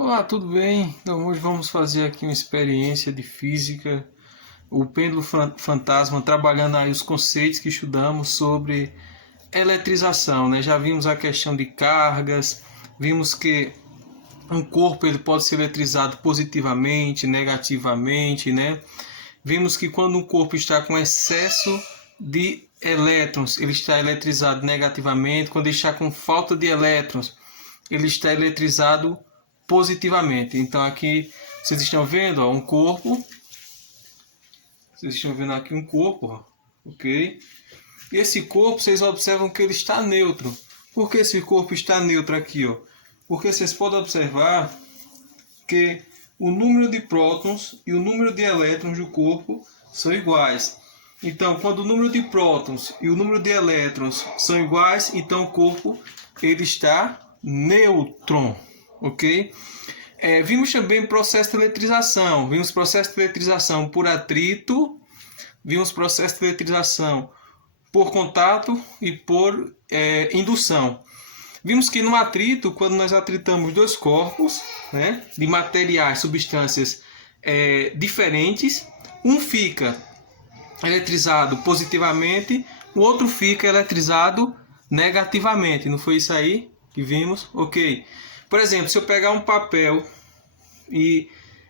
Olá, tudo bem? Então hoje vamos fazer aqui uma experiência de física, o pêndulo fantasma, trabalhando aí os conceitos que estudamos sobre eletrização, né? Já vimos a questão de cargas, vimos que um corpo ele pode ser eletrizado positivamente, negativamente, né? Vimos que quando um corpo está com excesso de elétrons, ele está eletrizado negativamente, quando ele está com falta de elétrons, ele está eletrizado positivamente. Então aqui vocês estão vendo, ó, um corpo. Vocês estão vendo aqui um corpo, ó, ok? E esse corpo, vocês observam que ele está neutro. Por que esse corpo está neutro aqui, ó? Porque vocês podem observar que o número de prótons e o número de elétrons do corpo são iguais. Então, quando o número de prótons e o número de elétrons são iguais, então o corpo ele está neutro, ok? Vimos também processo de eletrização. Vimos processo de eletrização por atrito, vimos processo de eletrização por contato e por indução. Vimos que no atrito, quando nós atritamos dois corpos, né, de materiais, substâncias diferentes, um fica eletrizado positivamente, o outro fica eletrizado negativamente. Não foi isso aí que vimos? Ok. Por exemplo, se eu pegar um papel e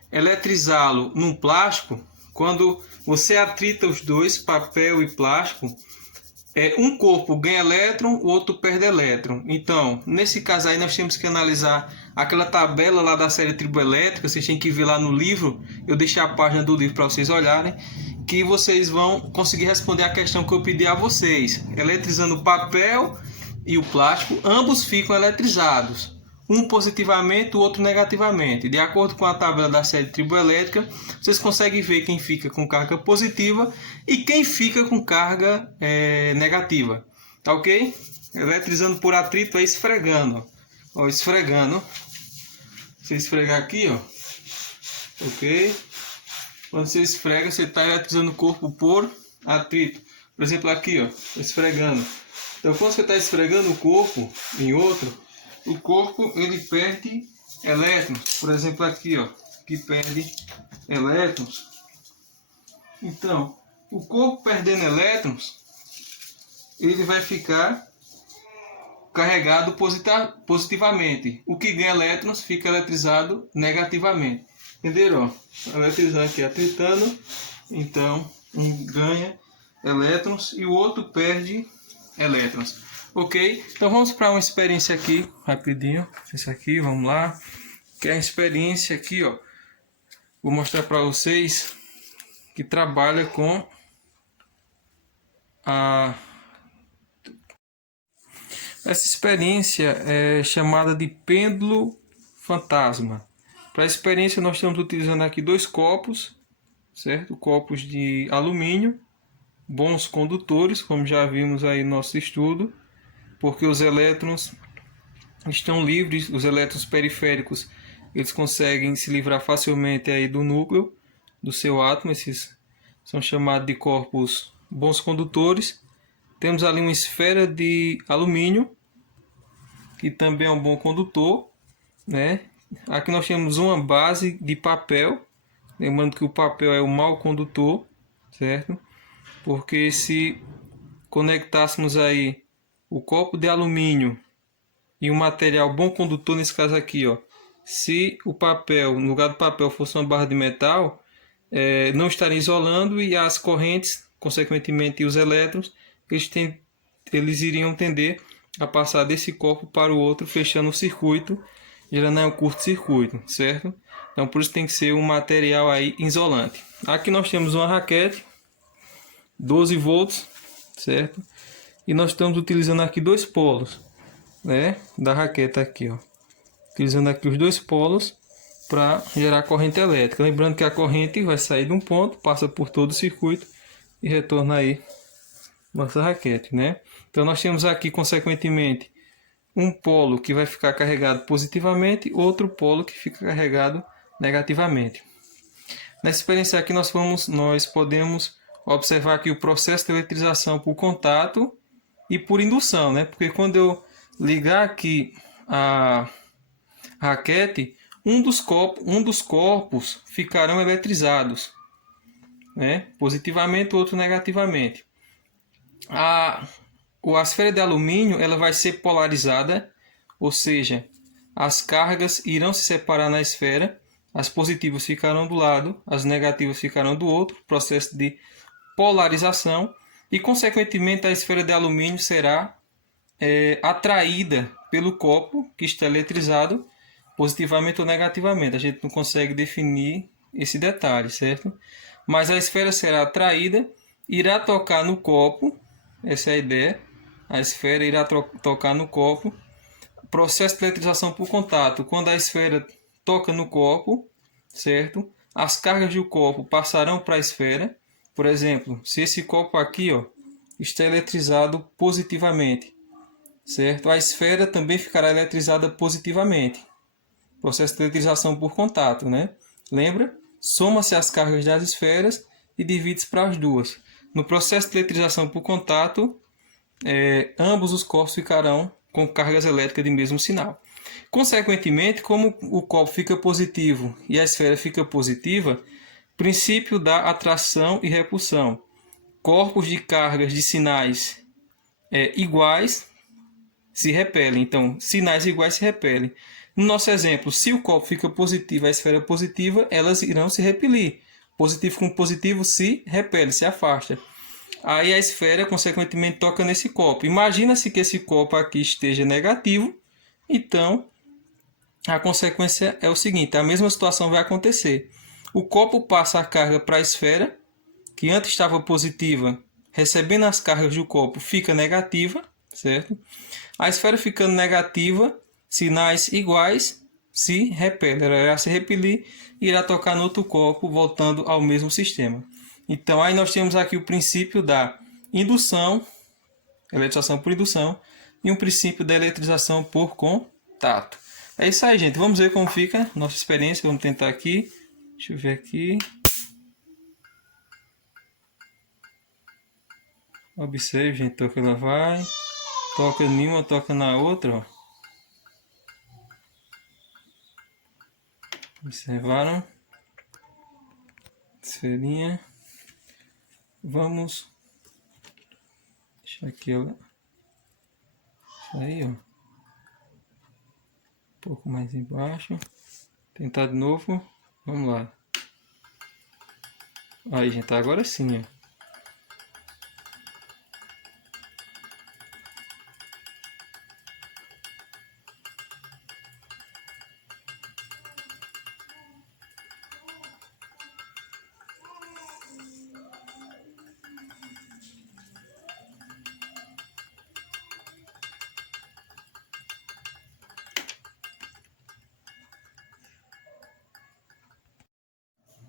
eletrizá-lo num plástico, quando você atrita os dois, papel e plástico, um corpo ganha elétron, o outro perde elétron. Então, nesse caso aí, nós temos que analisar aquela tabela lá da série triboelétrica. Vocês têm que ver lá no livro. Eu deixei a página do livro para vocês olharem, que vocês vão conseguir responder a questão que eu pedi a vocês. Eletrizando o papel e o plástico, ambos ficam eletrizados. Um positivamente, o outro negativamente. De acordo com a tabela da série triboelétrica, vocês conseguem ver quem fica com carga positiva e quem fica com carga negativa. Tá ok? Eletrizando por atrito é esfregando. Ó, esfregando. Você esfregar aqui, ó. Ok? Quando você esfrega, você está eletrizando o corpo por atrito. Por exemplo, aqui, ó. Esfregando. Então, quando você está esfregando o corpo em outro, o corpo ele perde elétrons. Por exemplo, aqui, ó, que perde elétrons. Então, o corpo perdendo elétrons, ele vai ficar carregado positivamente. O que ganha elétrons fica eletrizado negativamente. Entenderam? Eletrizando aqui, atritando. Então, um ganha elétrons e o outro perde elétrons. Ok? Então vamos para uma experiência aqui, rapidinho. Isso aqui, vamos lá. Que é a experiência aqui, ó. Vou mostrar para vocês que trabalha com essa experiência é chamada de pêndulo fantasma. Para a experiência nós estamos utilizando aqui dois copos, certo? Copos de alumínio, bons condutores, como já vimos aí no nosso estudo, porque os elétrons estão livres, os elétrons periféricos, eles conseguem se livrar facilmente aí do núcleo do seu átomo. Esses são chamados de corpos bons condutores. Temos ali uma esfera de alumínio, que também é um bom condutor, né? Aqui nós temos uma base de papel, lembrando que o papel é o mau condutor, certo? Porque se conectássemos aí o copo de alumínio e um material bom condutor, nesse caso aqui, ó, se o papel, no lugar do papel, fosse uma barra de metal, não estaria isolando, e as correntes, consequentemente os elétrons, eles iriam tender a passar desse copo para o outro, fechando o circuito, gerando um curto-circuito, certo? Então por isso tem que ser um material aí isolante. Aqui nós temos uma raquete, 12 volts, certo? E nós estamos utilizando aqui dois polos, né, da raquete aqui, ó. Utilizando aqui os dois polos para gerar corrente elétrica. Lembrando que a corrente vai sair de um ponto, passa por todo o circuito e retorna aí nossa raquete, né? Então nós temos aqui, consequentemente, um polo que vai ficar carregado positivamente, outro polo que fica carregado negativamente. Nessa experiência aqui nós podemos observar aqui o processo de eletrização por contato e por indução, né? Porque quando eu ligar aqui a raquete, um dos corpos ficarão eletrizados, né? Positivamente, o outro negativamente. A esfera de alumínio ela vai ser polarizada, ou seja, as cargas irão se separar na esfera, as positivas ficarão do lado, as negativas ficarão do outro, processo de polarização, e consequentemente a esfera de alumínio será atraída pelo copo que está eletrizado, positivamente ou negativamente. A gente não consegue definir esse detalhe, certo? Mas a esfera será atraída, irá tocar no copo, essa é a ideia. A esfera irá tocar no copo. Processo de eletrização por contato. Quando a esfera toca no copo, certo? As cargas do copo passarão para a esfera. Por exemplo, se esse copo aqui, ó, está eletrizado positivamente, certo? A esfera também ficará eletrizada positivamente. Processo de eletrização por contato, né? Lembra? Soma-se as cargas das esferas e divide-se para as duas. No processo de eletrização por contato, ambos os corpos ficarão com cargas elétricas de mesmo sinal. Consequentemente, como o copo fica positivo e a esfera fica positiva, princípio da atração e repulsão. Corpos de cargas de sinais iguais se repelem. Então, sinais iguais se repelem. No nosso exemplo, se o copo fica positivo e a esfera positiva, elas irão se repelir. Positivo com positivo se repele, se afasta. Aí a esfera, consequentemente, toca nesse copo. Imagina-se que esse copo aqui esteja negativo. Então, a consequência é o seguinte. A mesma situação vai acontecer. O copo passa a carga para a esfera, que antes estava positiva, recebendo as cargas do copo, fica negativa, certo? A esfera ficando negativa, sinais iguais se repelem. Ela irá se repelir e irá tocar no outro copo, voltando ao mesmo sistema. Então, aí nós temos aqui o princípio da indução, eletrização por indução, e um princípio da eletrização por contato. É isso aí, gente. Vamos ver como fica a nossa experiência. Vamos tentar aqui. Deixa eu ver aqui. Observe, gente. Toca, ela vai. Toca em uma, toca na outra. Ó. Observaram? Esferinha. Vamos. Deixa aqui, ó. Isso aí, ó. Um pouco mais embaixo. Tentar de novo. Vamos lá. Aí, gente. Agora sim, ó.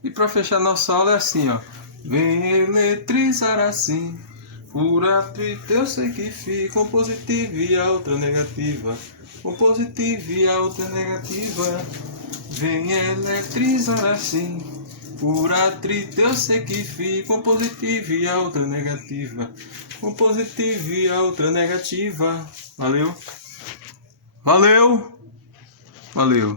E para fechar nossa aula é assim, ó. Vem eletrizar assim, por atrito eu sei que fica um positivo e a outra negativa. Um positivo e a outra negativa. Vem eletrizar assim, por atrito eu sei que fica um positivo e a outra negativa. Um positivo e a outra negativa. Valeu? Valeu! Valeu!